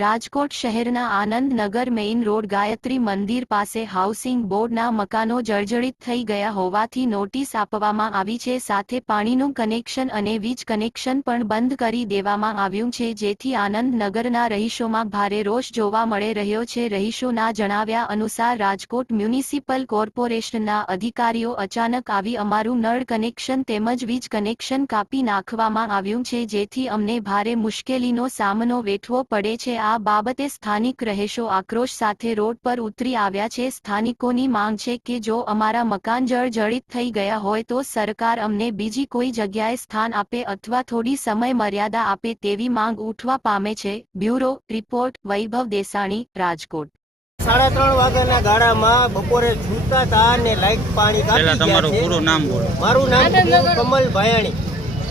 રાજકોટ શહેરના Anandnagar main road Gayatri મંદિર પાસે હાઉસિંગ બોર્ડના મકાનો જર્જરિત થઈ ગયા હોવાથી નોટિસ આપવામાં આવી છે. સાથે પાણીનું કનેક્શન અને વીજ કનેક્શન પણ બંધ કરી દેવામાં આવ્યું છે. જેથી આનંદનગરના રહીશોમાં ભારે રોષ જોવા મળી રહ્યો છે. રહીશોના જણાવ્યા અનુસાર રાજકોટ મ્યુનિસિપલ કોર્પોરેશનના અધિકારીઓ અચાનક આવી અમારું નળ કનેક્શન તેમજ વીજ કનેક્શન કાપી નાખવામાં આવ્યું છે. જેથી અમને ભારે મુશ્કેલીનો સામનો વેઠવો પડે છે. આ બાબતે સ્થાનિક રહેશો આક્રોશ સાથે રોડ પર ઉતરી આવ્યા છે. સ્થાનિકોની માંગ છે કે જો અમારા મકાન જળજડિત થઈ ગયા હોય તો સરકાર અમને બીજી કોઈ જગ્યાએ સ્થાન આપે અથવા થોડી સમય મર્યાદા આપે તેવી માંગ ઉઠવા પામે છે. Bureau report Vaibhav Desani Rajkot. સાડા ત્રણ વાગ્યાના ગાળામાં બપોરે જૂતા હતા ને લાઈટ પાણી કાપી તમારું પૂરું નામ બોલો. મારું નામ કમલ ભાયાણી.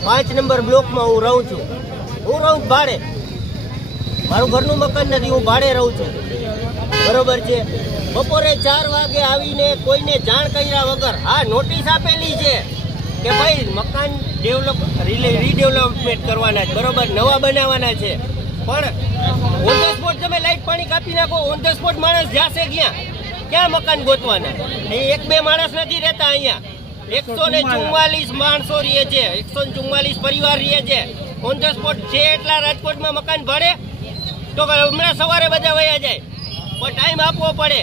પાંચ નંબર બ્લોકમાં હું રહું છું. હું રહું ભાડે. મારું ઘરનું મકાન નથી હું ભાડે રહું છું. બરોબર છે? બપોરે ચાર વાગે આવીને કોઈને જાણ કર્યા વગર હા નોટિસ આપેલી છે કે ભાઈ મકાન ડેવલપ રીડેવલપમેન્ટ કરવાના છે. બરોબર નવા બનાવવાના છે. પણ ઓન ધ સ્પોટ તમે લાઈટ પાણી કાપી નાખો ઓન ધ સ્પોટ માણસ જાશે ક્યાં? ક્યાં મકાન ગોતવાના? અહીં એક બે માણસ નથી રહેતા અહીંયા. એકસો ને ચુમ્માલીસ માણસો રહે છે. એકસો ને ચુમ્માલીસ પરિવાર રહે છે. ઓન ધ સ્પોટ છે એટલા રાજકોટમાં મકાન ભાડે? તો હમણાં સવારે બધા વયા જાય. પણ ટાઈમ આપવો પડે.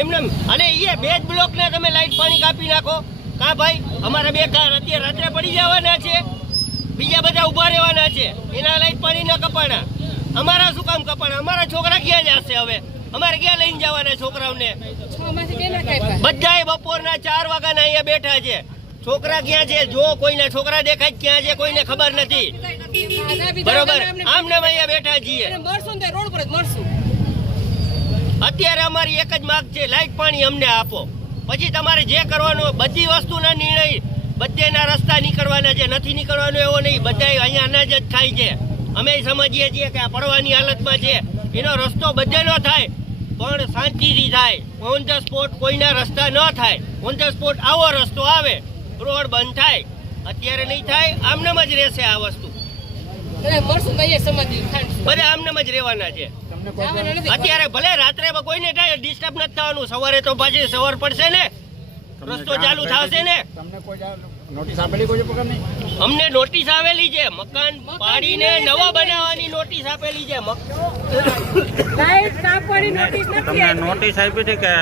એમને અને એ બે જ બ્લોકને તમે લાઈટ પાણી કાપી નાખો. કા ભાઈ? અમારા બે કાર અત્યારે રાત્રે પડી જવાના છે. બીજા બધા ઊભા રહેવાના છે. એના લાઈટ પાણી ના કપાણા. અમારા શું કામ કપાણા? અમારા છોકરા ક્યાં જશે હવે? અમારે ક્યાં લઈને જવાના છોકરાઓને? બધા બપોરના ચાર વાગ્યાના અહીંયા બેઠા છે. છોકરા ક્યાં છે? જો કોઈના છોકરા દેખાય, ક્યાં છે? કોઈને ખબર નથી. બરોબર. આમને અહીંયા બેઠા છીએ. અત્યારે અમારી એક જ માંગ છે લાઈટ પાણી અમને આપો. પછી તમારે જે કરવાનું બધી વસ્તુના નિર્ણય બધેના રસ્તા નીકળવાના છે નથી નીકળવાનું એવો નહીં બધા અહીંયા અનાજ જ થાય છે. અમે સમજીએ છીએ કે આ પડવાની હાલતમાં છે. એનો રસ્તો બધેનો થાય પણ શાંતિથી થાય. ઓન ધ સ્પોટ કોઈના રસ્તા ન થાય. ઓન ધ સ્પોટ આવો રસ્તો આવે રોડ બંધ થાય. અત્યારે નહીં થાય આમનામ જ રહેશે આ વસ્તુ. બધા આમનામ જ રહેવાના છે. અત્યારે ભલે રાત્રે કોઈને ડિસ્ટર્બ નથી થવાનું. સવારે તો પાછી સવાર પડશે ને. રસ્તો ચાલુ થશે ને. તમને કોઈ નોટિસ આપેલી કોઈ પ્રકારની અમને નોટિસ આવેલી છે. મકાન પાડીને નવા બનાવવાની નોટિસ આપેલી છે. તમને નોટિસ આપી હતી કે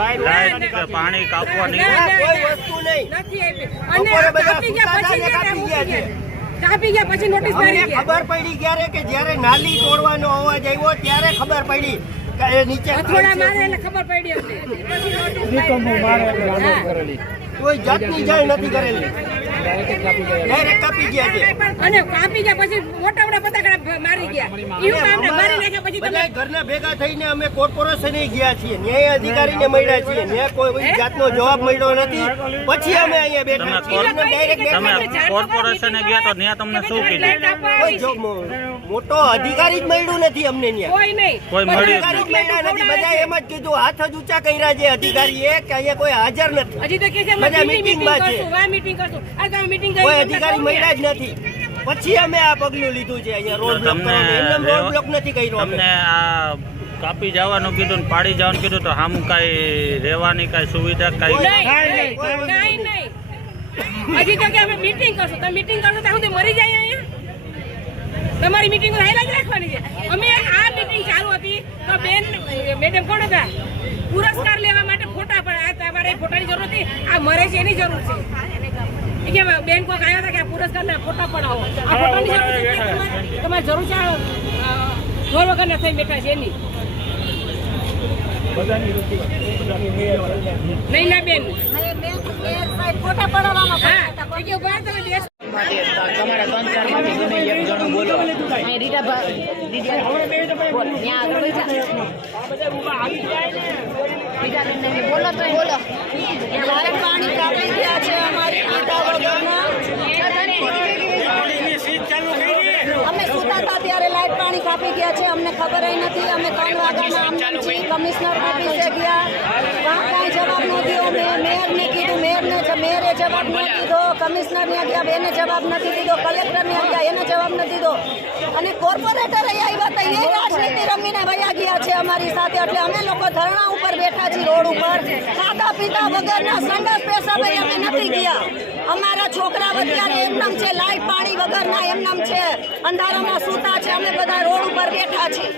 લાઈટ કે પાણી કાપવા નહીં કોઈ વસ્તુ નહીં. બપોરે બધા સૂતા હતા ને કાપી ગયા છે. કાપી ગયા પછી નોટિસ મારી ગયા. ખબર પડી ક્યારે કે જ્યારે નાલી તોડવાનો અવાજ આવ્યો ત્યારે ખબર પડી કે એ નીચે થોડા મારે એટલે ખબર પડી અમને. પછી નોટિસ કરેલી. કોઈ જાતની જાય નથી કરેલી. ડાયરેક્ટ કાપી ગયા ડાયરેક્ટ છે. અને કાપી ગયા પછી મોટા મોટા પતાકડા મારી ગયા. એવું કામને મારી નાખ્યા પછી તમે ઘરના ભેગા થઈને અમે કોર્પોરેશને ગયા છીએ. ન્યાય અધિકારીને મળ્યા છીએ. ન્યાય કોઈ જાતનો જવાબ મળ્યો નથી. પછી અમે અહીંયા બેઠા છીએ. બેઠા તમે કોર્પોરેશને ગયા તો ત્યાં તમને શું કીધું? મોટો અધિકારી જ મળ્યું નથી અમને ન્યા. કોઈ નહીં. કોઈ અધિકારી જ મળ્યા નથી. બધા એમ જ કીધું હાથ જ ઊંચા કર્યા છે અધિકારીએ કે અહીંયા કોઈ હાજર નથી. હજી તો કે છે બધા મીટિંગમાં છે. વા મીટિંગ કરશું. આ તમે મીટિંગ કોઈ અધિકારી મળ્યા જ નથી. પછી અમે આ પગલું લીધું છે અહીંયા રોડ બ્લોક તમને કરવાનું. રોડ બ્લોક નથી કર્યો અમે. આ કાપી જવાનું કીધું ને પાડી જવાનું કીધું તો આમ કઈ રહેવાની કઈ સુવિધા કઈ હજી તો કે અમે મીટિંગ કરશું. તમે મીટિંગ કરશો તો હું મરી જાય અહીંયા. તમારી મીટિંગ હાઈલા જ રાખવાની છે. અમે આ મીટિંગ ચાલુ હતી તો બેન મેડમ કોણ હતા? પુરસ્કાર લેવા માટે ફોટા પણ આ તમારે ફોટાની જરૂર હતી આ મરે છે એની જરૂર છે. કે બેન કોક આવ્યા હતા કે આ પુરસ્કાર ને ફોટા પણ આવો? આ ફોટાની જરૂર છે તમારે- તમારે જરૂર છે ઢોર વગરના થઈ બેઠા છે એની? નહીં ના બેન. ફોટા પડાવવામાં હા એ કે ઊભા રહો, તમે ને. બોલો તો બોલો. લાઈટ પાણી કાપી ગયા છે અમારી વગરના અમે સુતા હતા ત્યારે લાઈટ પાણી કાપી ગયા છે. અમને ખબર નથી. અમે ત્રણ વાગ્યાના આમ છીએ કમિશનર ઓફિસે ગયા ત્યાં કાંઈ જવાબ ન દીધો મેં મેયરને કીધું મેયરને મેયરે જવાબ ન દીધો કમિશનરને ગયા એને જવાબ નથી દીધો કલેક્ટરને ગયા એને જવાબ નથી દીધો. અને કોર્પોરેટર આવ્યા હતા એ રાજનીતિ રમીને વયા ગયા છે અમારી સાથે. એટલે અમે લોકો ધરણા ઉપર બેઠા છીએ રોડ ઉપર. ખાધા પીતા વગરના સંડાસ પેશાબ અમે નથી ગયા. અમારા છોકરા અત્યારે એમનામ છે લાઈટ પાણી વગરના એમનામ છે. અંધારામાં સૂતા છે અમે બધા રોડ ઉપર બેઠા છીએ.